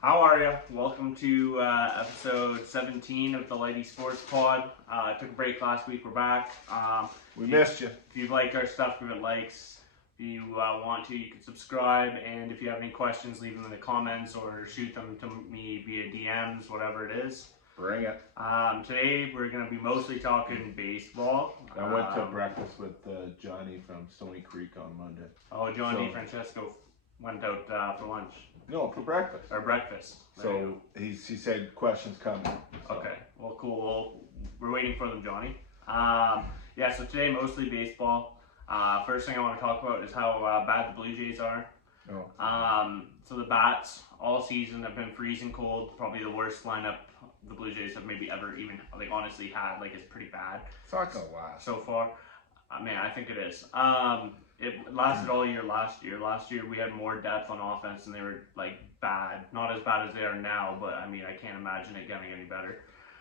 How are you? Welcome to episode 17 of the LightySportsPod. Took a break last week. We're back. We missed you. If you like our stuff, give it likes. If you want to, you can subscribe. And if you have any questions, leave them in the comments or shoot them to me via DMs, whatever it is. Bring it. Today, we're going to be mostly talking baseball. I went to breakfast with Johnny from Stony Creek on Monday. Oh, Johnny Francesco went out for lunch. No, for breakfast. Or breakfast. So he said questions coming. So. Okay, well, cool. We're waiting for them, Johnny. Yeah, so today mostly baseball. First thing I want to talk about is how bad the Blue Jays are. Oh. So the bats all season have been freezing cold. Probably the worst lineup the Blue Jays have maybe ever even honestly had. It's pretty bad. It's not gonna last so far. Man, I think it is. It lasted all year last year. Last year we had more depth on offense and they were bad. Not as bad as they are now, but I mean I can't imagine it getting any better.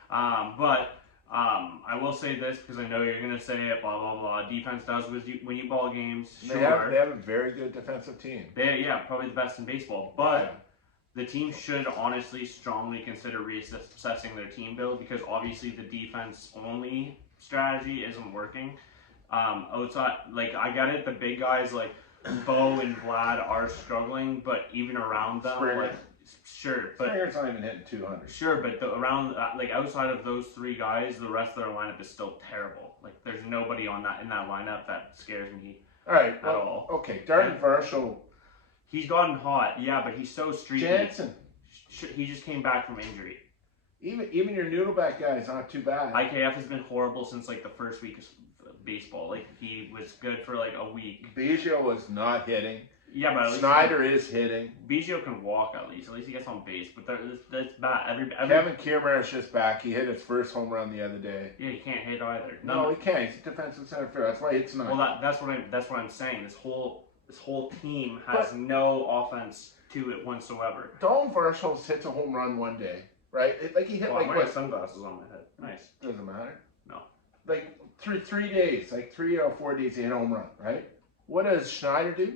I will say this because I know you're gonna say it. Blah blah blah. Defense does win you ball games. Sure. They have a very good defensive team. Probably the best in baseball. But the team should honestly strongly consider reassessing their team build because obviously the defense only strategy isn't working. Outside, I get it, the big guys like Bo and Vlad are struggling, but even around them, sure, but Springer's not even hitting 200. Sure, but outside of those three guys, the rest of their lineup is still terrible. There's nobody in that lineup that scares me. All right, at all. Okay, Darren Varshall. He's gotten hot, yeah, but he's so streaky. Jansen. He just came back from injury. Even your noodleback guy is not too bad. IKF has been horrible since the first week of baseball. He was good for a week. Biggio was not hitting. Yeah, but at least Snyder is hitting. Biggio can walk at least. At least he gets on base. But that's bad. Kevin Kiermaier is just back. He hit his first home run the other day. Yeah, he can't hit either. No, he can't. He's a defensive center fielder. That's why it's not. Well, that's what I'm saying. This whole team has no offense to it whatsoever. Dalton Varsho hits a home run one day, right? He hit I'm wearing sunglasses on my head. Nice. Doesn't matter. No. 3 days, 3 or 4 days, he hit a home run, right? What does Schneider do?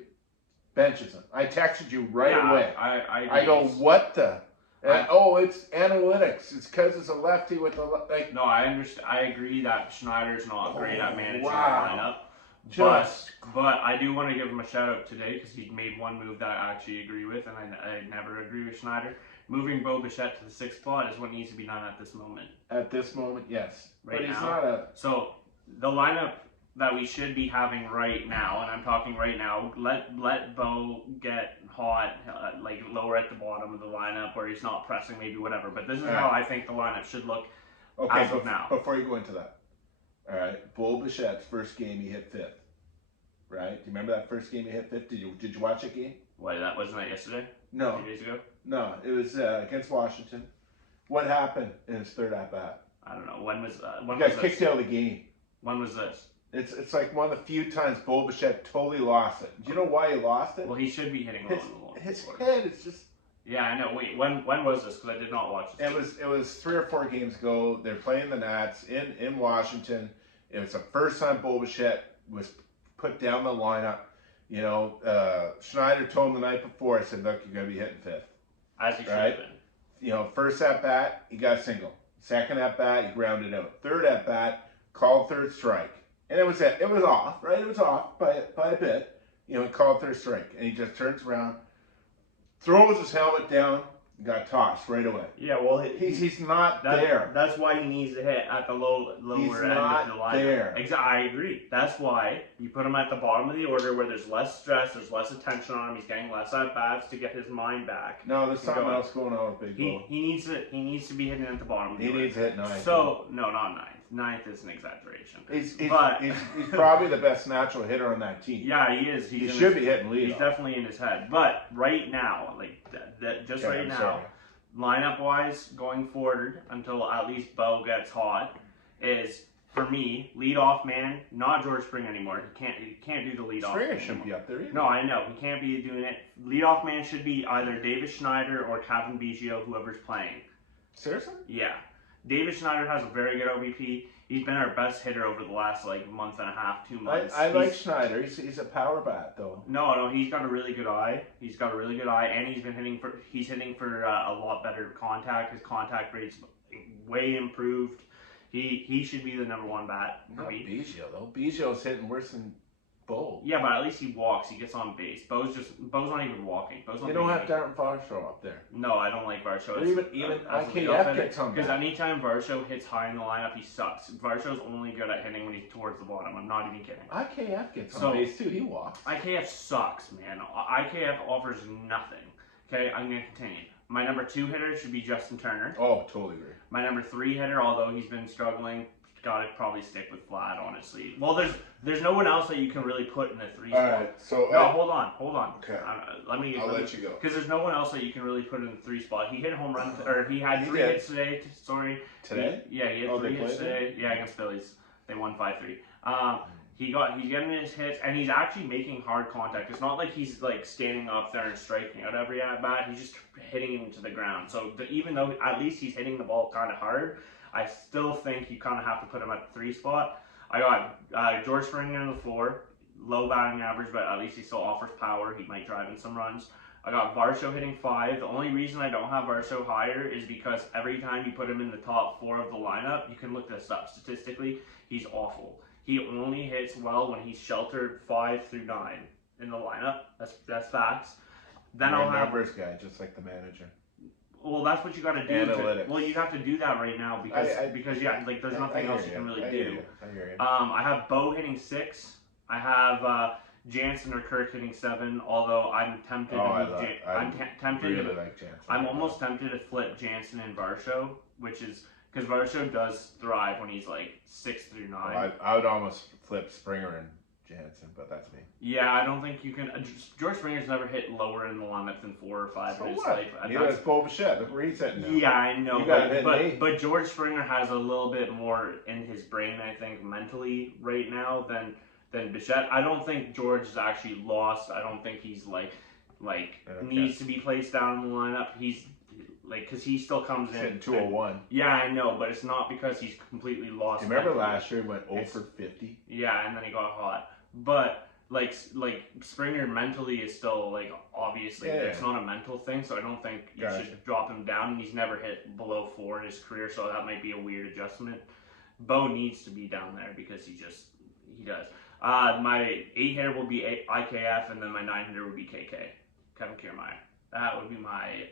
Benches him. I texted you right away. I go, what the? It's analytics. It's because it's a lefty with a No, I understand. I agree that Schneider's not great at managing the lineup. But I do want to give him a shout out today because he made one move that I actually agree with, and I never agree with Schneider. Moving Bo Bichette to the 6th spot is what needs to be done at this moment. At this moment, yes. Right but he's now. Not a. So the lineup that we should be having right now, and I'm talking right now, let Bo get hot, lower at the bottom of the lineup where he's not pressing, maybe whatever. But this is how I think the lineup should look as of now. Before you go into that, all right, Bo Bichette's first game he hit 5th, right? Do you remember that first game he hit 5th? Did you watch that game? Why, wasn't that yesterday? No. 2 days ago? No, it was against Washington. What happened in his third at bat? I don't know. When was he got kicked out of the game. When was this? It's one of the few times Bo Bichette totally lost it. Do you know why he lost it? Well, he should be hitting his head is just. Yeah, I know. Wait, when was this? Because I did not watch this. It was 3 or 4 games ago. They're playing the Nats in Washington. It was the first time Bo Bichette was put down the lineup. Schneider told him the night before. I said, "Look, you're going to be hitting 5th." As he should have been. First at bat, he got a single. Second at bat, he grounded out. Third at bat, called third strike. And it was off, right? It was off by a bit. He called third strike. And he just turns around, throws his helmet down, and got tossed right away. Yeah, well, he's not there. That's why he needs to hit at the lower end of the lineup. There. Exactly, I agree. That's why you put him at the bottom of the order where there's less stress, there's less attention on him. He's getting less at bats to get his mind back. No, there's something else going on with Big Bo. He needs to be hitting at the bottom of the order. He needs to hit 9th. So no, not 9th. 9th is an exaggeration. He's probably the best natural hitter on that team. Yeah, he is. He should be hitting lead. He's definitely in his head. But right now, right now, lineup-wise, going forward until at least Bo gets hot, is for me leadoff man, not George Springer anymore. He can't do the leadoff. Springer shouldn't be up there either. No, I know he can't be doing it. Leadoff man should be either Davis Schneider or Kevin Biggio, whoever's playing. Seriously? Yeah. David Schneider has a very good OBP. He's been our best hitter over the last like month and a half, 2 months. I like Schneider. He's a power bat though. No, he's got a really good eye. He's got a really good eye, and he's hitting for a lot better contact. His contact rate's way improved. He should be the #1 bat. Not Biggio though. Biggio's hitting worse than Bo. Yeah, but at least he walks. He gets on base. Bo's not even walking. You don't have Darren Varsho up there. No, I don't like Varsho. Even IKF gets on. Because anytime Varsho hits high in the lineup, he sucks. Varsho's only good at hitting when he's towards the bottom. I'm not even kidding. IKF gets on base too. He walks. IKF sucks, man. IKF offers nothing. Okay, I'm gonna continue. My #2 hitter should be Justin Turner. Oh, totally agree. My #3 hitter, although he's been struggling, gotta probably stick with Vlad, honestly. Well, there's no one else that you can really put in the 3 spot. All right, so no, hold on. Okay. I'll let you go. Because there's no one else that you can really put in the 3 spot. He hit a home run, or he had 3 hits today. Sorry. Today? He had 3 hits today. Yeah, against Phillies. They won 5-3. He's getting his hits, and he's actually making hard contact. It's not like he's like standing up there and striking out every at bat. He's just hitting him to the ground. So even though at least he's hitting the ball kind of hard, I still think you kind of have to put him at the 3 spot. I got George Springer on the 4, low batting average, but at least he still offers power. He might drive in some runs. I got Varsho hitting 5. The only reason I don't have Varsho higher is because every time you put him in the top 4 of the lineup, you can look this up statistically, he's awful. He only hits well when he's sheltered 5 through 9 in the lineup. That's facts. Then I'll have numbers guy, just like the manager. Well, that's what you got to do. Analytics. Well, you have to do that right now because yeah, like there's nothing else you can really do. I hear you. I have Bo hitting 6. I have Jansen or Kirk hitting 7. Although I'm tempted. I'm really like Jansen. I'm almost tempted to flip Jansen and Varsho, which is because Varsho does thrive when he's like 6 through 9. I would almost flip Springer and Jansen, but that's me. Yeah, I don't think you can. George Springer's never hit lower in the lineup than 4 or 5 in his life. Neither has Bo Bichette. Look where he's hitting now. Yeah, I know. But George Springer has a little bit more in his brain, I think, mentally right now than Bichette. I don't think George is actually lost. I don't think he's needs to be placed down in the lineup. He's because he still comes in 201. Yeah, I know, but it's not because he's completely lost. You remember last year he went 0 for 50? Yeah, and then he got hot. But like Springer mentally is still obviously it's not a mental thing, so I don't think you should drop him down. He's never hit below 4 in his career, so that might be a weird adjustment. Bo needs to be down there because he does. My 8 hitter will be IKF, and then my 9 hitter would be KK, Kevin Kiermaier. That would be my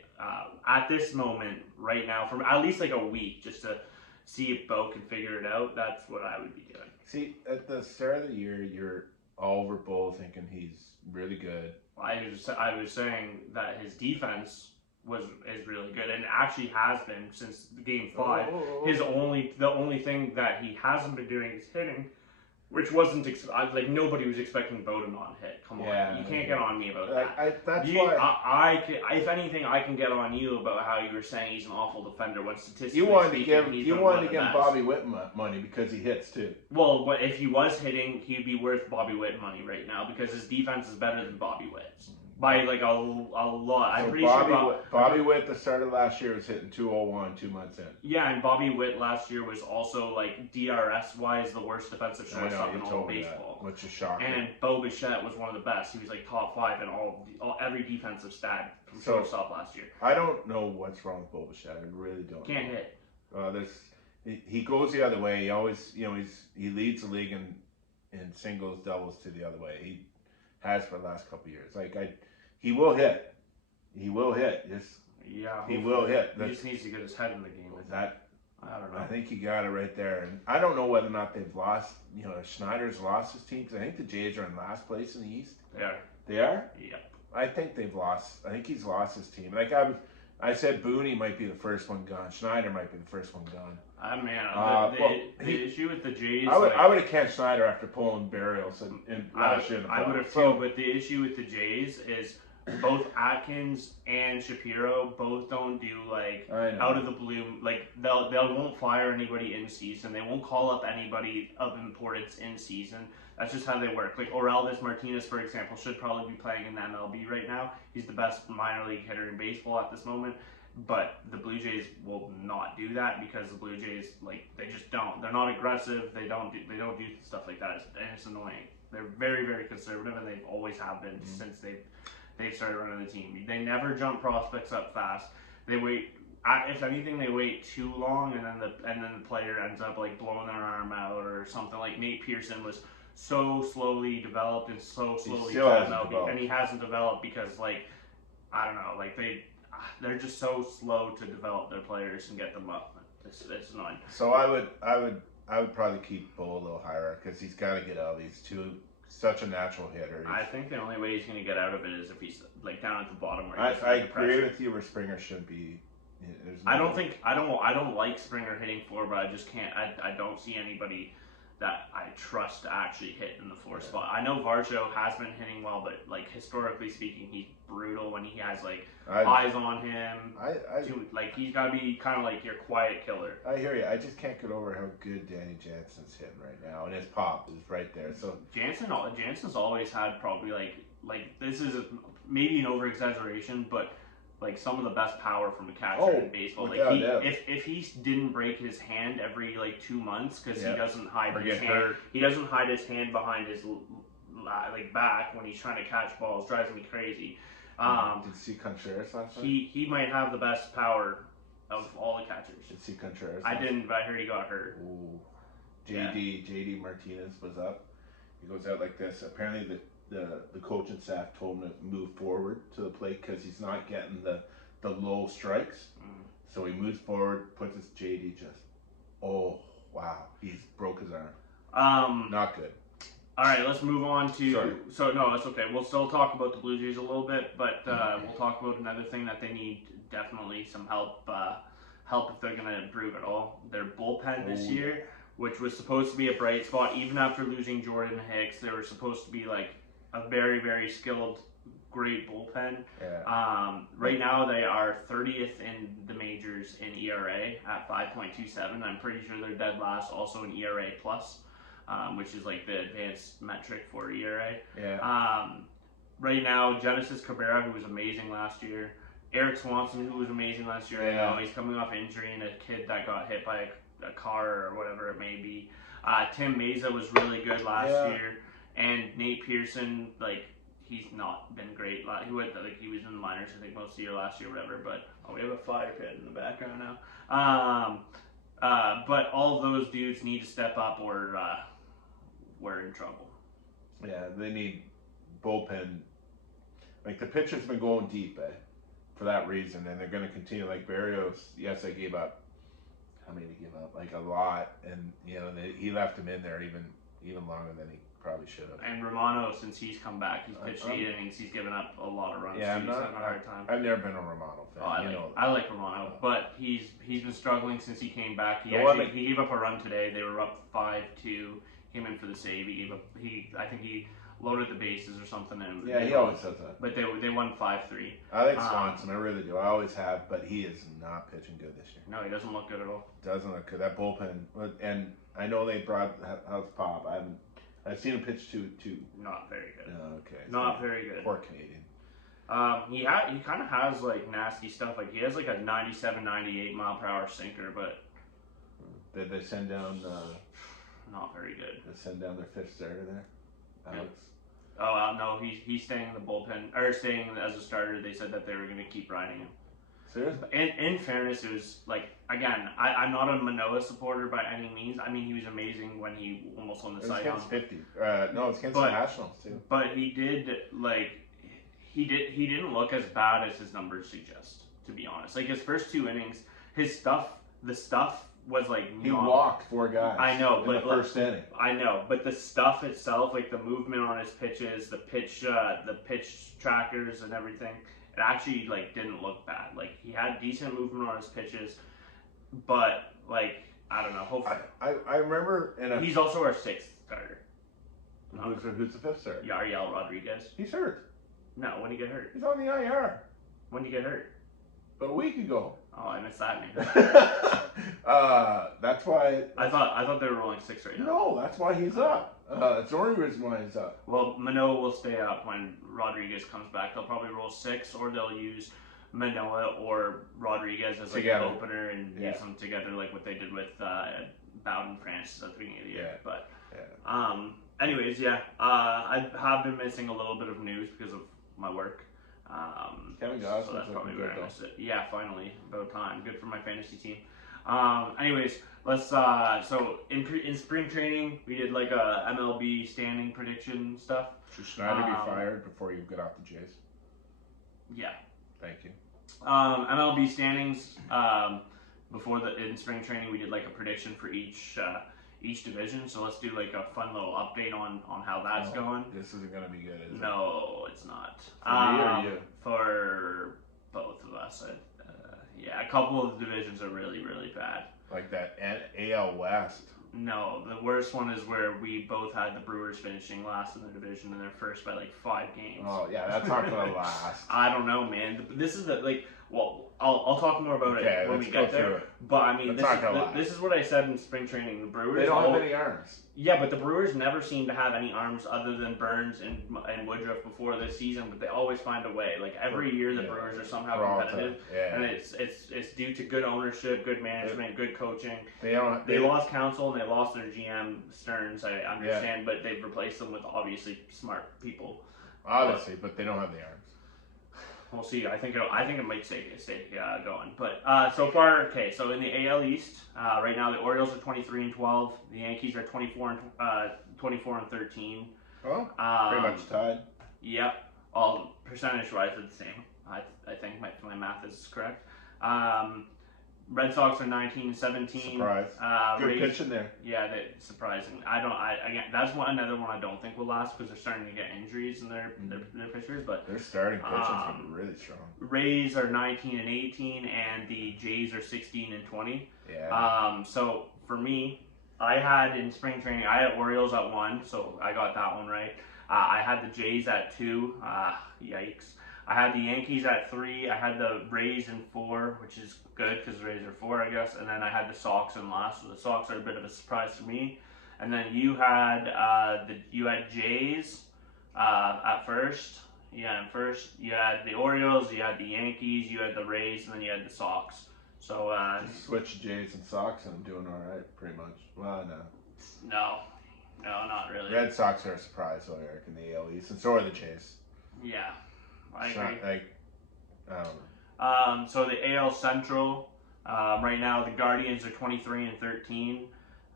at this moment right now for at least a week, just to see if Bo can figure it out. That's what I would be doing. See, at the start of the year, you're all over Bo, thinking he's really good. I was saying that his defense is really good, and actually has been since game 5. The only thing that he hasn't been doing is hitting, which wasn't nobody was expecting Bo to not hit. Come on, you can't get on me about that. That's why. If anything, I can get on you about how you were saying he's an awful defender when statistically you wanted to give Bobby Witt money because he hits too. Well, but if he was hitting, he'd be worth Bobby Witt money right now because his defense is better than Bobby Witt's by a lot. I'm pretty sure Bobby Witt, the start of last year, was hitting 201 2 months in. Yeah, and Bobby Witt last year was also DRS wise the worst defensive shortstop in all of baseball, which is shocking. And Bo Bichette was one of the best. He was top 5 in every defensive stat from shortstop last year. I don't know what's wrong with Bo Bichette. I really don't. Can't hit. He goes the other way. He always, he leads the league in singles, doubles to the other way. He has for the last couple of years. He will hit. He will hit. He will hit. He just needs to get his head in the game with that. I don't know. I think he got it right there. And I don't know whether or not they've lost, Schneider's lost his team, because I think the Jays are in last place in the East. They are. They are? Yep. I think they've lost. I think he's lost his team. I said Booney might be the first one gone. Schneider might be the first one gone. The issue with the Jays... I would have kept Schneider after pulling Barrios last year. I would have too, but the issue with the Jays is both Atkins and Shapiro both don't do out of the blue. They won't fire anybody in season. They won't call up anybody of importance in season. That's just how they work. Orelvis Martinez, for example, should probably be playing in the MLB right now. He's the best minor league hitter in baseball at this moment. But the Blue Jays will not do that because the Blue Jays, like, they just don't. They're not aggressive. They don't do stuff like that, and it's annoying. They're very, very conservative, and they've always have been since they've started running the team. They never jump prospects up fast. They wait. If anything, they wait too long, and then the player ends up like blowing their arm out or something. Like Nate Pearson was so slowly developed and so slowly developed, and he hasn't developed because, like, I don't know, like they're just so slow to develop their players and get them up. It's annoying. So I would probably keep Bo a little higher because he's got to get out. He's such a natural hitter. I think the only way he's going to get out of it is if he's like down at the bottom. Where I agree with you where Springer should be. I don't like Springer hitting 4, but I just can't. I don't see anybody that I trust to actually hit in the 4 spot. I know Varsho has been hitting well, but like historically speaking, he's brutal when he has like eyes on him. Like he's got to be kind of like your quiet killer. I hear you. I just can't get over how good Danny Jansen's hitting right now, and his pop is right there. So Jansen's always had probably like this is maybe an over exaggeration, but like some of the best power from a catcher in baseball. Like if he didn't break his hand every like 2 months because he doesn't hide his hand. He doesn't hide his hand behind his like back when he's trying to catch balls. Drives me crazy. Did you see Contreras last night? He might have the best power of all the catchers. Did you see Contreras? I didn't, but I heard he got hurt. Ooh. JD Martinez was up. He goes out like this. Apparently the coaching staff told him to move forward to the plate because he's not getting the low strikes. So he moves forward, puts his JD oh wow, he's broke his arm. Not good. All right, let's move on to. Sorry. So no, it's okay. We'll still talk about the Blue Jays a little bit, but we'll talk about another thing that they need definitely some help if they're going to improve at all. Their bullpen this year, which was supposed to be a bright spot, even after losing Jordan Hicks, they were supposed to be like a very, very skilled, great bullpen. Yeah. Right now, they are 30th in the majors in ERA at 5.27. I'm pretty sure they're dead last also in ERA plus, which is like the advanced metric for ERA. Yeah. Right now, Genesis Cabrera, who was amazing last year. Eric Swanson, who was amazing last year. Yeah. I know he's coming off injury and a kid that got hit by a car or whatever it may be. Tim Meza was really good last year. And Nate Pearson, like, he's not been great. He was in the minors, I think, most of the year last year, or whatever. But we have a fire pit in the background now. But all of those dudes need to step up, or we're in trouble. Yeah, they need bullpen. Like the pitcher's been going deep, for that reason, and they're going to continue. Like Barrios, yes, they gave up. How many did he give up? Like a lot, and he left him in there even longer than he probably should have. And Romano, since he's come back, he's pitched 8 innings. He's given up a lot of runs. Yeah, he's having a hard time. I've never been a Romano fan. I like Romano, but he's been struggling since he came back. He gave up a run today. They were up 5-2. Came in for the save. I think he loaded the bases or something. And he always does that. But they won 5-3. I like Swanson. I really do. I always have, but he is not pitching good this year. No, he doesn't look good at all. Doesn't look good. That bullpen, and I know they brought how's Pop. I've seen him pitch too. Not very good. Okay. Not very good. Poor Canadian. He kind of has like nasty stuff. Like he has like a 97, 98 mile per hour sinker, but did they send down? Not very good. They send down their 5th starter there, Alex. Oh no, he's staying in the bullpen or staying as a starter. They said that they were going to keep riding him. Seriously? In fairness, it was like, again, I'm not a Manoah supporter by any means. I mean, he was amazing when he almost won the Cy Young. It was against 50. No, it's against the Nationals too. But he didn't look as bad as his numbers suggest. To be honest, like his first 2 innings, the stuff was like he walked 4 guys. I know, in the first inning. I know, but the stuff itself, like the movement on his pitches, the pitch trackers and everything, it actually like didn't look bad. Like he had decent movement on his pitches, but like I don't know. Hopefully, I remember, he's also our 6th starter. Who's the 5th starter? Yariel Rodriguez. He's hurt. No, when did he get hurt? He's on the IR. When did he get hurt? About a week ago. Oh, I missed that name. That's why. I thought they were rolling 6 right now. No, that's why he's up. That's the only reason why he's up. Well, Manoah will stay up when Rodriguez comes back. They'll probably roll 6, or they'll use Manoah or Rodriguez as like Together. an opener and use them together, like what they did with Bowden Francis at the beginning of the year. But anyways, I have been missing a little bit of news because of my work. Kevin so that's probably where I missed it. Yeah, finally, about time. Good for my fantasy team. Anyways, let's. So in spring training, we did like a MLB standing prediction stuff. Should Schneider be fired before you get off the Jays? Yeah. Thank you. MLB standings. In spring training, we did like a prediction for each division. So let's do like a fun little update on how that's going. This isn't gonna be good, is it? No, it's not. For me or you? For both of us. A couple of the divisions are really, really bad. Like that AL West. No, the worst one is where we both had the Brewers finishing last in the division and they're first by like 5 games. Oh yeah, that's not gonna last. I don't know, man. This is I'll talk more about it when we get there. But I mean, this is what I said in spring training. The Brewers, they don't have any arms. Yeah, but the Brewers never seem to have any arms other than Burns and Woodruff before this season. But they always find a way. Like every year, the Brewers are somehow competitive, and it's due to good ownership, good management, good coaching. They lost Counsell and they lost their GM Stearns. I understand, but they've replaced them with obviously smart people. Obviously, but they don't have the arms. We'll see. I think it might stay going. But so far, okay. So in the AL East, right now the Orioles are 23-12. The Yankees are 24-13. Oh, pretty much tied. Yep. All percentage-wise, they're the same. I think my math is correct. Red Sox are 19-17. Surprise. Good pitch in there. Yeah, that's surprising. That's another one I don't think will last because they're starting to get injuries in their pitchers. But their starting pitching's been really strong. Rays are 19-18, and the Jays are 16-20. Yeah. So for me, I had in spring training, I had Orioles at 1, so I got that one right. I had the Jays at 2. Yikes. I had the Yankees at 3. I had the Rays in 4, which is good because the Rays are 4, I guess. And then I had the Sox in last, so the Sox are a bit of a surprise to me. And then you had Jays at first. Yeah, in first. You had the Orioles, you had the Yankees, you had the Rays, and then you had the Sox. So switch Jays and Sox, and I'm doing all right, pretty much. Well, no, not really. Red Sox are a surprise, though, Eric, in the AL East, and so are the Jays. Yeah. I agree. So the AL Central, right now the Guardians are 23-13.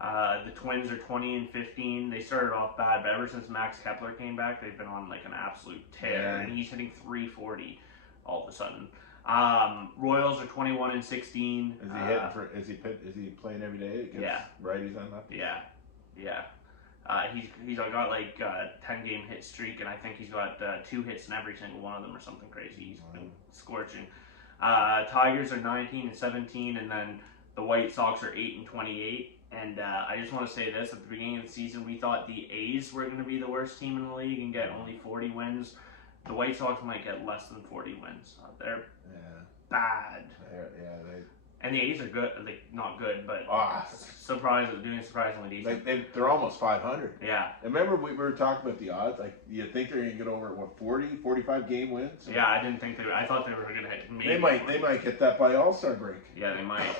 The Twins are 20-15. They started off bad, but ever since Max Kepler came back, they've been on like an absolute tear, and he's hitting 340 all of a sudden. Royals are 21-16. Is he hitting for? Is he playing every day against righties and lefties? Yeah. He's got like a 10-game hit streak, and I think he's got 2 hits in every single one of them or something crazy. He's been scorching. Tigers are 19-17, and then the White Sox are 8-28. And I just want to say this: at the beginning of the season, we thought the A's were going to be the worst team in the league and get only 40 wins. The White Sox might get less than 40 wins. They're bad. And the A's are good, like not good, but doing surprisingly decent. They're almost 500. Yeah. And remember we were talking about the odds. Like, you think they're gonna get over 40, 45 game wins? Yeah, I didn't think I thought they were gonna hit. They might get that by All-Star break. Yeah, they might.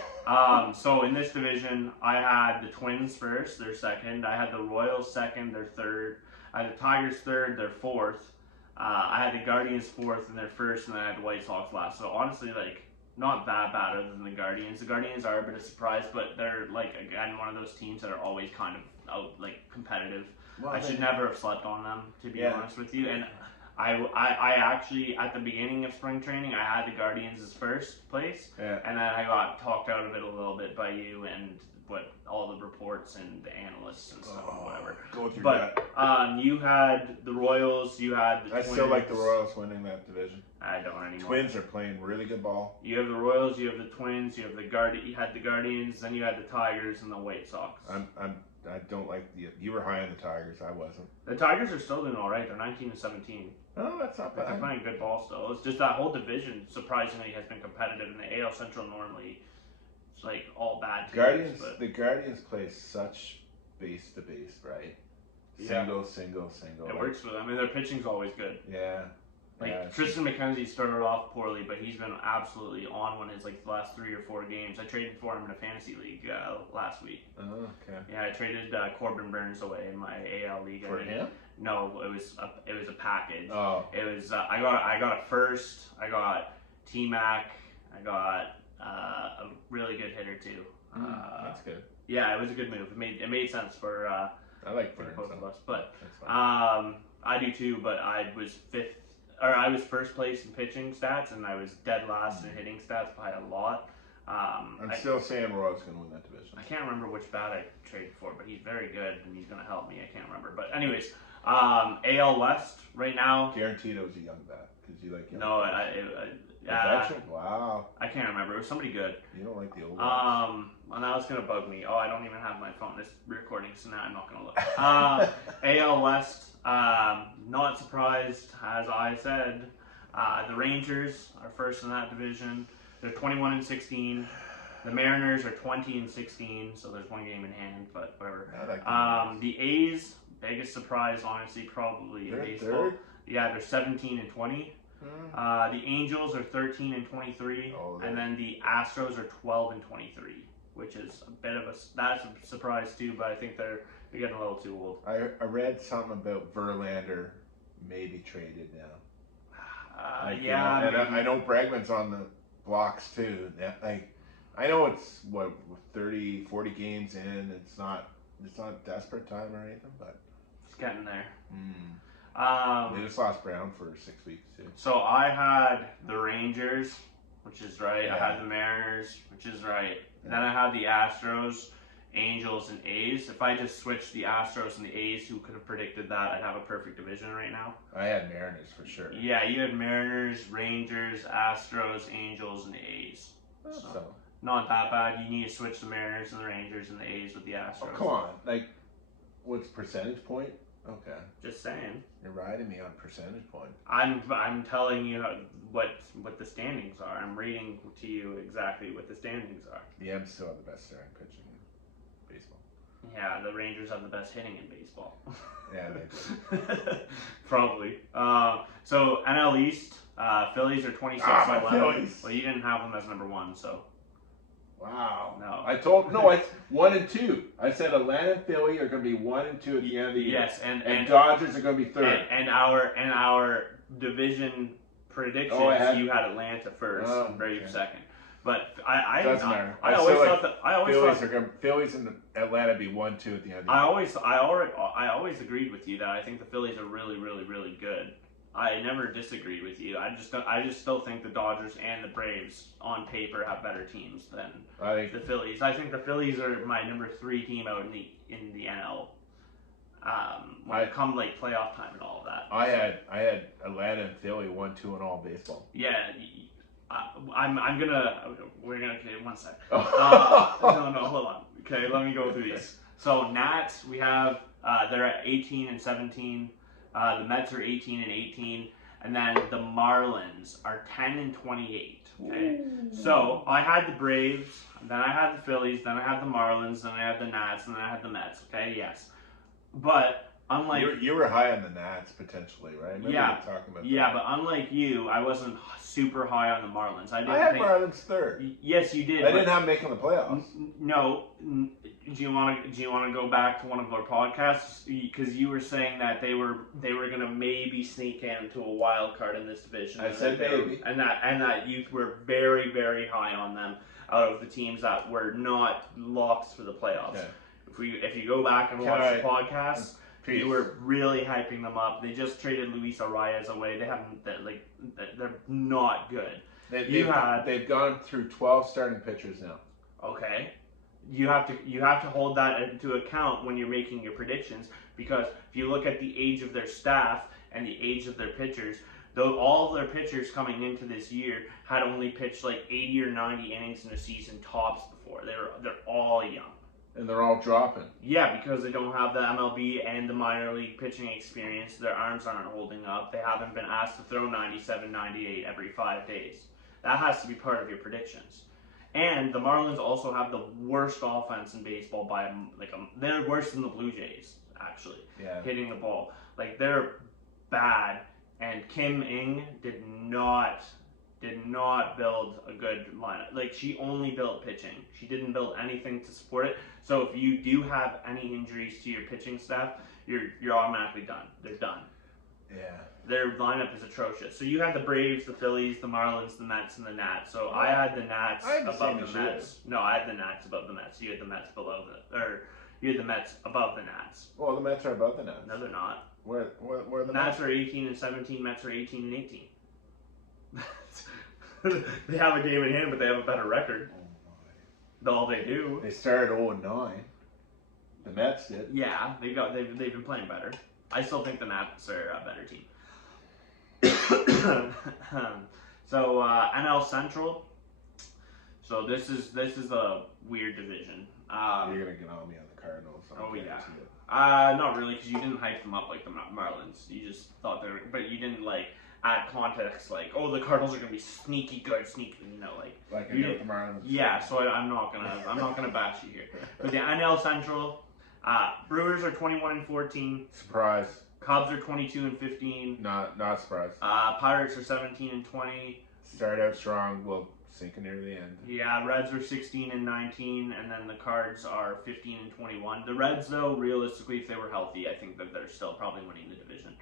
So in this division, I had the Twins first. They're second. I had the Royals second. They're third. I had the Tigers third. They're fourth. I had the Guardians fourth, and they're first, and then I had the White Sox last. So honestly, like, not that bad other than the Guardians. The Guardians are a bit of a surprise, but they're, like, again, one of those teams that are always kind of out, like, competitive. Well, I should never have slept on them, to be honest with you. And I actually, at the beginning of spring training, I had the Guardians as first place, and then I got talked out of it a little bit by you and all the reports and the analysts and stuff and whatever. Go with your gut. You had the Royals, you had the Twins. I still like the Royals winning that division. I don't anymore. Twins are playing really good ball. You have the Royals, you have the Twins, you have you had the Guardians, then you had the Tigers and the White Sox. I don't like you were high on the Tigers. I wasn't. The Tigers are still doing all right. They're 19-17. Oh, that's not bad. They're playing good ball still. It's just that whole division surprisingly has been competitive. In the AL Central normally, it's like all bad teams. The Guardians play such base to base, right? Single. It works for them. I mean, their pitching's always good. Yeah. Tristan McKenzie started off poorly, but he's been absolutely on one his like the last 3 or 4 games. I traded for him in a fantasy league last week. Oh, okay. Yeah, I traded Corbin Burns away in my AL league. For him? No, it was a package. Oh. It was I got a first. I got T-Mac. I got a really good hitter too. That's good. Yeah, it was a good move. It made sense for I like Burns, both of us, but that's I do too. But I was first place in pitching stats, and I was dead last in hitting stats by a lot. I'm still saying Roy's going to win that division. I can't remember which bat I traded for, but he's very good, and he's going to help me. I can't remember. But anyways, AL West right now. Guaranteed it was a young bat, because you like young bats. Wow. I can't remember. It was somebody good. You don't like the old ones. And that was going to bug me. Oh, I don't even have my phone. It's recording, so now I'm not going to look. AL West, not surprised, as I said. The Rangers are first in that division. They're 21-16. The Mariners are 20-16, so there's one game in hand, but whatever. The A's, biggest surprise, honestly, probably in baseball. Third? Yeah, they're 17-20. The Angels are 13-23, and then the Astros are 12-23, which is that's a surprise too. But I think they're getting a little too old. I read something about Verlander maybe traded now. Yeah, and I know Bregman's on the blocks too. I know it's 30, 40 games in. It's not desperate time or anything, but it's getting there. They just lost Brown for 6 weeks too. So I had the Rangers, which is right. Yeah. I had the Mariners, which is right. Yeah. Then I had the Astros, Angels, and A's. If I just switched the Astros and the A's, who could have predicted that? I'd have a perfect division right now. I had Mariners for sure. Yeah, you had Mariners, Rangers, Astros, Angels, and A's. So not that bad. You need to switch the Mariners and the Rangers and the A's with the Astros. Oh, come on. What's percentage point? Okay. Just saying. You're riding me on percentage point. I'm telling you what the standings are. I'm reading to you exactly what the standings are. The M's still have the best starting pitching in baseball. Yeah, the Rangers have the best hitting in baseball. Yeah, they do. Probably. So NL East, Phillies are 26-11. Phillies. Well, you didn't have them as number 1, so. Wow. No. It's 1 and 2. I said Atlanta and Philly are going to be 1 and 2 at the end of the year. Yes, and Dodgers are going to be third. And our division predictions, you had Atlanta first and Braves second. But doesn't matter. I always thought Phillies and Atlanta be 1-2 at the end of the year. I always agreed with you that I think the Phillies are really, really, really good. I never disagreed with you. I just still think the Dodgers and the Braves on paper have better teams than the Phillies. I think the Phillies are my number 3 team out in the NL. When it comes like playoff time and all of that. I had Atlanta and Philly 1-2 in all baseball. Yeah. We're gonna okay, one sec. No, hold on. Okay, let me go through these. So Nats, we have they're at 18-17. The Mets are 18-18, and then the Marlins are 10-28. Okay, so I had the Braves, then I had the Phillies, then I had the Marlins, then I had the Nats, and then I had the Mets. Okay, yes, but unlike you were high on the Nats potentially, right? I remember you talking about that. But unlike you, I wasn't super high on the Marlins. I had Marlins third. Yes, you did. I didn't have them making the playoffs. No. Do you want to go back to one of our podcasts because you were saying that they were going to maybe sneak into a wild card in this division? I said maybe, and that you were very, very high on them out of the teams that were not locks for the playoffs. Okay. If you go back and watch the podcast, you were really hyping them up. They just traded Luis Arias away. They haven't they're not good. They've gone through 12 starting pitchers now. Okay. You have to hold that into account when you're making your predictions because if you look at the age of their staff and the age of their pitchers, though all of their pitchers coming into this year had only pitched like 80 or 90 innings in a season tops before. They're all young. And they're all dropping. Yeah, because they don't have the MLB and the minor league pitching experience. Their arms aren't holding up. They haven't been asked to throw 97, 98 every 5 days. That has to be part of your predictions. And the Marlins also have the worst offense in baseball by they're worse than the Blue Jays actually hitting the ball. Like they're bad and Kim Ng did not build a good lineup. Like, she only built pitching. She didn't build anything to support it. So if you do have any injuries to your pitching staff, you're automatically done. They're done. Yeah. Their lineup is atrocious. So you had the Braves, the Phillies, the Marlins, the Mets, and the Nats. So I had the Nats above the Mets. No, I had the Nats above the Mets. You had the Mets below you had the Mets above the Nats. Well, the Mets are above the Nats. No, they're not. Where are the Nats are 18 and 17. Mets are 18 and 18. They have a game in hand, but they have a better record. Oh All they do. my. They started 0-9. The Mets did. Yeah, they've been playing better. I still think the Nats are a better team. So NL Central. So this is a weird division. You're gonna get on me on the Cardinals. Oh yeah. Not really, because you didn't hype them up like the Marlins. You just thought they were, but you didn't like add context like, oh, the Cardinals are gonna be sneaky good, Like I you did the Marlins. Yeah, so I'm not gonna bash you here. But the NL Central, Brewers are 21 and 14. Surprise. Cubs are 22 and 15. Not surprised. Pirates are 17 and 20. Started out strong. Well, sinking near the end. Yeah, Reds are 16 and 19, and then the Cards are 15 and 21. The Reds, though, realistically, if they were healthy, I think that they're still probably winning the division.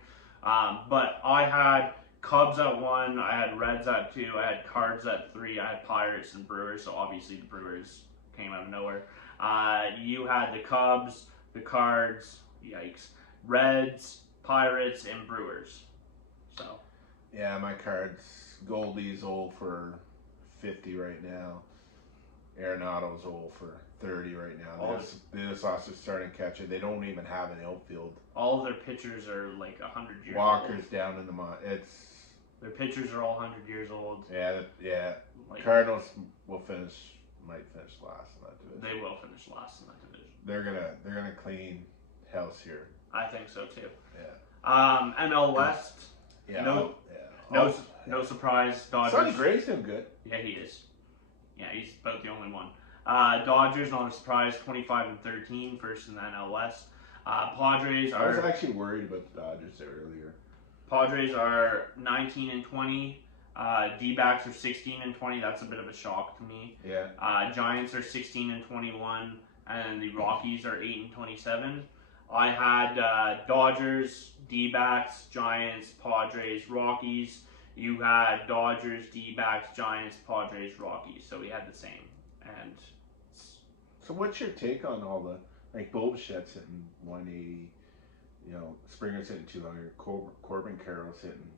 But I had Cubs at 1, I had Reds at 2, I had Cards at 3, I had Pirates and Brewers, so obviously the Brewers came out of nowhere. You had the Cubs, the Cards, yikes, Reds, Pirates, and Brewers. So. Yeah, my Cards. Goldie's old for 50 right now. Arenado's old for 30 right now. They just lost their starting catcher. They don't even have an outfield. All of their pitchers are like 100 years Walker's old. down in the Their pitchers are all 100 years old. Yeah. Like, Cardinals might finish last in that division. They will finish last in that division. They're gonna clean house here. I think so too. Yeah. NL West. Yeah. No surprise. Dodgers. Sonny Gray's doing good. Yeah, he is. Yeah, he's about the only one. Dodgers, not a surprise, 25 and 13, first in the NL West. Padres I was actually worried about the Dodgers earlier. Padres are 19 and 20. D-backs are 16 and 20. That's a bit of a shock to me. Yeah. Giants are 16 and 21, and the Rockies are 8 and 27. I had Dodgers, D-backs, Giants, Padres, Rockies. You had Dodgers, D-backs, Giants, Padres, Rockies. So we had the same. And so what's your take on all the, like, Bulbachet's hitting 180, Springer's hitting 200, Corbin Carroll's hitting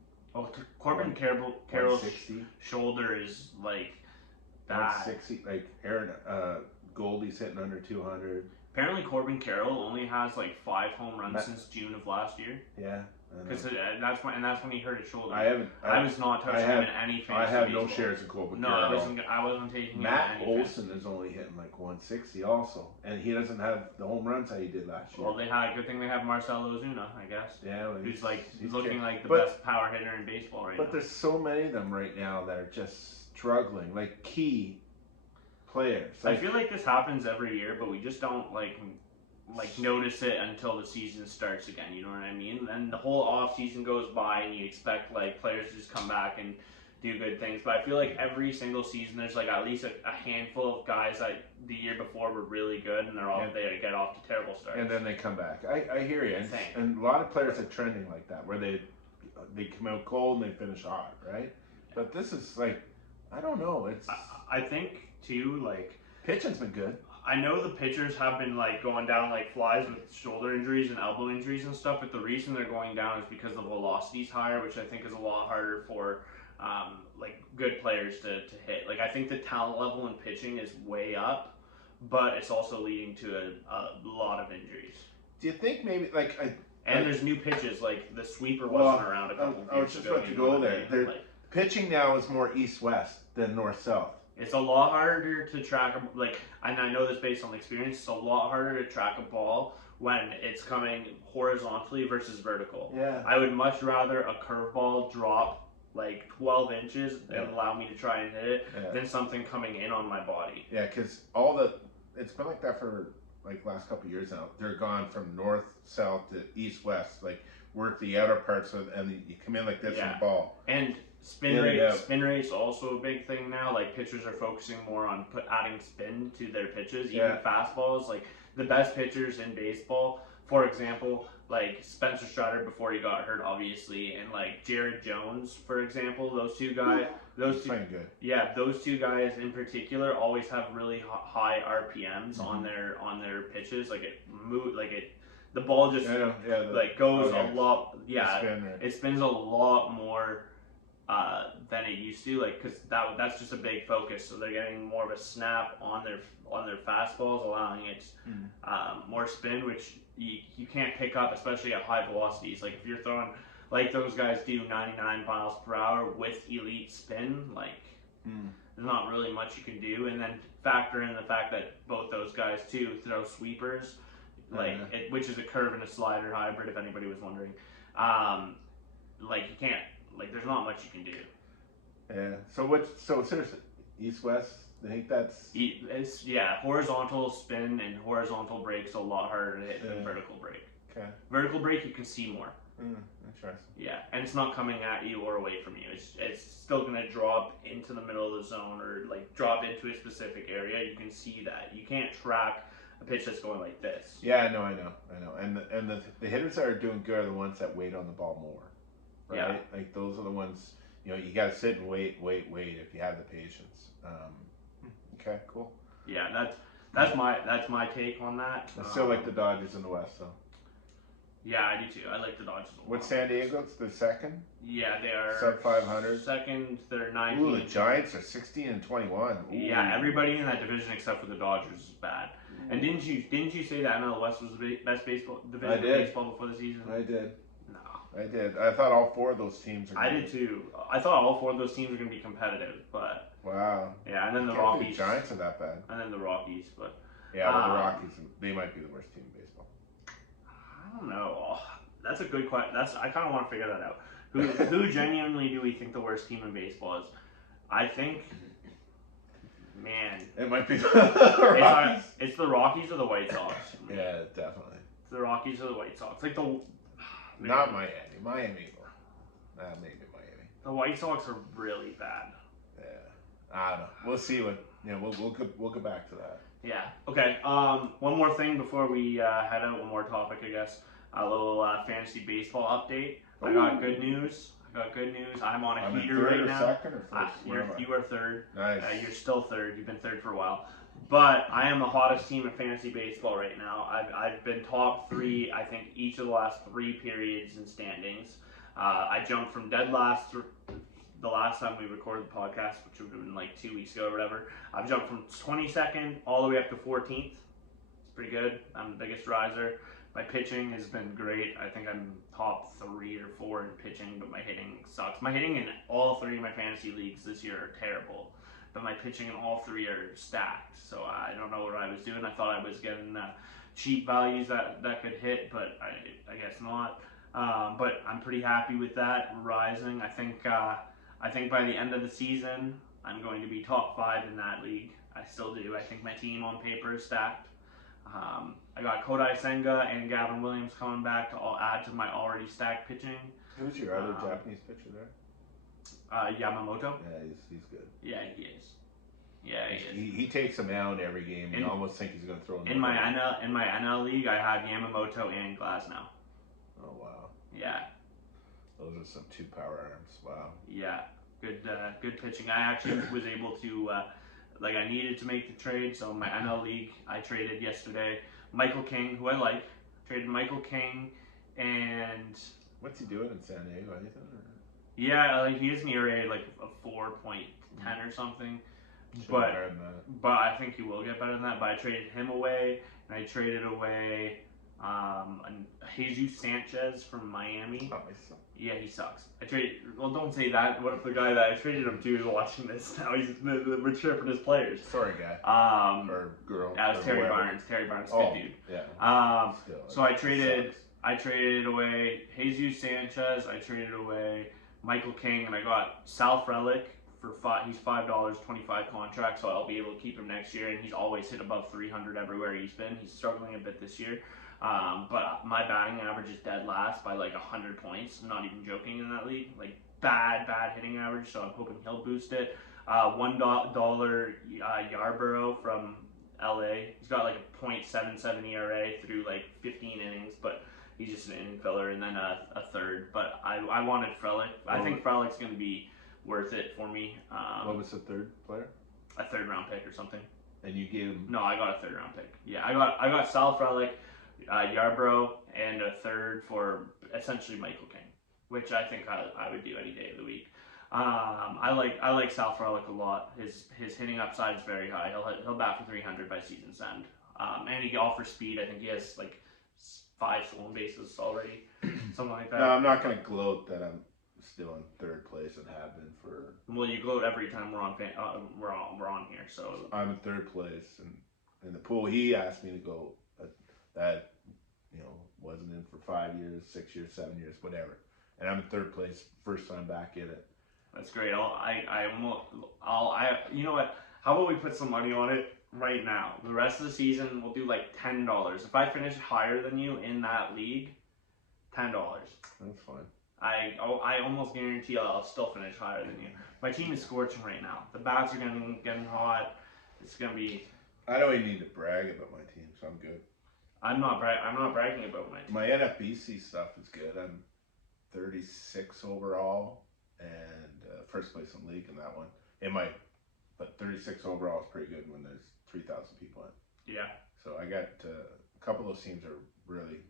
Corbin Carroll's 160. shoulder is like that. 160, like Goldie's hitting under 200. Apparently Corbin Carroll only has like 5 home runs since June of last year. Yeah. Because that's when he hurt his shoulder. I was not touching him in any fantasy I have baseball. no shares in Corbin No, Carroll. I wasn't taking Matt him in any Olson is only hitting like 160 also, and he doesn't have the home runs that he did last year. Well, good thing they have Marcel Ozuna, I guess. Yeah, well, he's looking like the best power hitter in baseball right now. But there's so many of them right now that are just struggling, like key players. I feel like this happens every year, but we just don't like notice it until the season starts again. You know what I mean? And the whole off season goes by, and you expect like players to just come back and do good things. But I feel like every single season there's like at least a handful of guys that the year before were really good, and they get off to terrible starts. And then they come back. I hear you. And a lot of players are trending like that, where they come out cold and they finish hot, right? But this is like, I don't know. I think too, like, pitching's been good. I know the pitchers have been like going down like flies with shoulder injuries and elbow injuries and stuff, but the reason they're going down is because the velocity's higher, which I think is a lot harder for like good players to hit. Like, I think the talent level in pitching is way up, but it's also leading to a lot of injuries. Do you think maybe and there's new pitches, like the sweeper wasn't around a couple of years ago. I was just about to go there. Pitching now is more east-west than north-south. It's a lot harder to track, and I know this based on experience, it's a lot harder to track a ball when it's coming horizontally versus vertical. Yeah. I would much rather a curveball drop like 12 inches and allow me to try and hit it than something coming in on my body. Yeah, because it's been like that for like last couple of years now, they're gone from north, south to east, west. Like work the outer parts and you come in like this on the ball. And spin rate's also a big thing now. Like pitchers are focusing more on adding spin to their pitches, even fastballs. Like the best pitchers in baseball, for example, like Spencer Strider before he got hurt, obviously, and like Jared Jones, for example, those two guys. Those two guys in particular always have really high RPMs on their pitches. Like the ball just goes a lot. Yeah, it spins a lot more than it used to. Like because that's just a big focus. So they're getting more of a snap on their fastballs, allowing it more spin, which you can't pick up, especially at high velocities. Like if you're throwing like those guys do 99 miles per hour with elite spin, like there's not really much you can do. And then factor in the fact that both those guys too throw sweepers, which is a curve and a slider hybrid, if anybody was wondering. Like you can't, like there's not much you can do. Yeah. So seriously, east west. I think it's horizontal spin and horizontal break's a lot harder to hit than vertical break. Okay. Vertical break you can see more. Interesting. Yeah, and it's not coming at you or away from you. It's still gonna drop into the middle of the zone or like drop into a specific area. You can see that. You can't track a pitch that's going like this. Yeah, no, I know. And the hitters that are doing good are the ones that wait on the ball more. Right? Yeah. Like those are the ones, you gotta sit and wait if you have the patience. Okay, cool. Yeah, that's my take on that. I still like the Dodgers in the West, though. Yeah, I do too. I like the Dodgers a lot. What's San Diego? It's the second? Yeah, they are sub 500. Second, they're 19. Ooh, the Giants are 16 and 21. Ooh. Yeah, everybody in that division except for the Dodgers is bad. And didn't you say that NL West was the best baseball division of baseball before the season? I did. No. I did. I thought all four of those teams are I did too. I thought all four of those teams were going to be competitive, but wow. Yeah, and then the Rockies. The Giants are that bad. And then the Rockies, but yeah, the Rockies, they might be the worst team in baseball. I don't know. That's a good question. I kind of want to figure that out. Who genuinely do we think the worst team in baseball is? I think, man, it might be the Rockies. It's the Rockies or the White Sox. Yeah, definitely. It's the Rockies or the White Sox. Like not Miami. Miami. Maybe Miami. The White Sox are really bad. Yeah, I don't know. We'll see what. We'll go back to that. Yeah. Okay. One more thing before we head out. One more topic, I guess. A little fantasy baseball update. Ooh. I got good news. I'm on a heater right now. Second or first? You are third. Nice. You're still third. You've been third for a while. But I am the hottest team in fantasy baseball right now. I've been top 3, I think, each of the last 3 periods in standings. I jumped from dead last the last time we recorded the podcast, which would have been like 2 weeks ago or whatever. I've jumped from 22nd all the way up to 14th. It's pretty good. I'm the biggest riser. My pitching has been great. I think I'm top 3 or 4 in pitching, but my hitting sucks. My hitting in all 3 of my fantasy leagues this year are terrible, but my pitching in all 3 are stacked. So I don't know what I was doing. I thought I was getting cheap values that could hit, but I guess not. But I'm pretty happy with that rising. I think by the end of the season, I'm going to be top 5 in that league. I still do. I think my team on paper is stacked. I got Kodai Senga and Gavin Williams coming back to add to my already stacked pitching. Who's your other Japanese pitcher there? Yamamoto. Yeah, he's good. Yeah, he is. Yeah, he is. He takes him out every game. You almost think he's going to throw him. In my NL league, I have Yamamoto and Glasnow. Oh wow. Yeah. Those are some 2 power arms. Wow. Yeah, good pitching. I actually was able to. I needed to make the trade, so in my NL league, I traded yesterday Michael King, who I like. Traded Michael King, and what's he doing in San Diego? Anything? Or? Yeah, he is an ERA like a 4.10 or something. But I think he will get better than that. But I traded him away, and I traded away Jesus Sanchez from Miami. Oh, he sucks. Yeah, he sucks. Don't say that. What if the guy that I traded him to is watching this now? We're tripping his players. Sorry, guy. Or girl. That was Terry Barnes. Terry Barnes, good dude. Yeah. So I traded away Jesus Sanchez. I traded away Michael King, and I got Sal Frelick he's $5.25 contract, so I'll be able to keep him next year. And he's always hit above 300 everywhere he's been. He's struggling a bit this year, but my batting average is dead last by like 100 points. I'm not even joking in that league. Like bad hitting average. So I'm hoping he'll boost it. $1 Yarborough from LA. He's got like a .77 ERA through like 15 innings, but he's just an inning filler. And then a third. But I wanted Frelick. I think Frelick's going to be worth it for me. What was the third player? A third round pick or something. And you gave him? No, I got a third round pick. Yeah, I got Sal Frelick, Yarborough, and a third for essentially Michael King, which I think I would do any day of the week. I like Sal Frelick a lot. His hitting upside is very high. He'll bat for 300 by season's end. And he offers speed. I think he has like 5 stolen bases already, something like that. No, I'm not going to gloat that I'm still in third place and have been for. Well, you gloat every time we're on here. So I'm in third place, and in the pool he asked me to go. That wasn't in for 5 years, 6 years, 7 years, whatever. And I'm in third place, first time back in it. That's great. You know what? How about we put some money on it right now? The rest of the season, we'll do like $10. If I finish higher than you in that league, $10. That's fine. I almost guarantee I'll still finish higher than you. My team is scorching right now. The bats are getting hot. It's gonna be. I don't even need to brag about my team, so I'm good. I'm not bragging about my team. My NFBC stuff is good. I'm 36 overall and first place in league in that one. But 36 overall is pretty good when there's 3,000 people in. Yeah. So I got a couple of those teams are really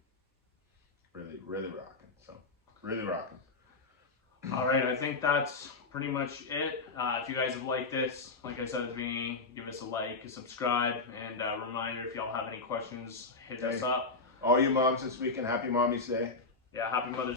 rocking. So really rocking. All right, I think that's pretty much it. If you guys have liked this, like I said at the beginning, give us a like, a subscribe, and a reminder, if y'all have any questions, hit us up. All you moms this weekend, happy Mommy's Day. Yeah, happy Mother's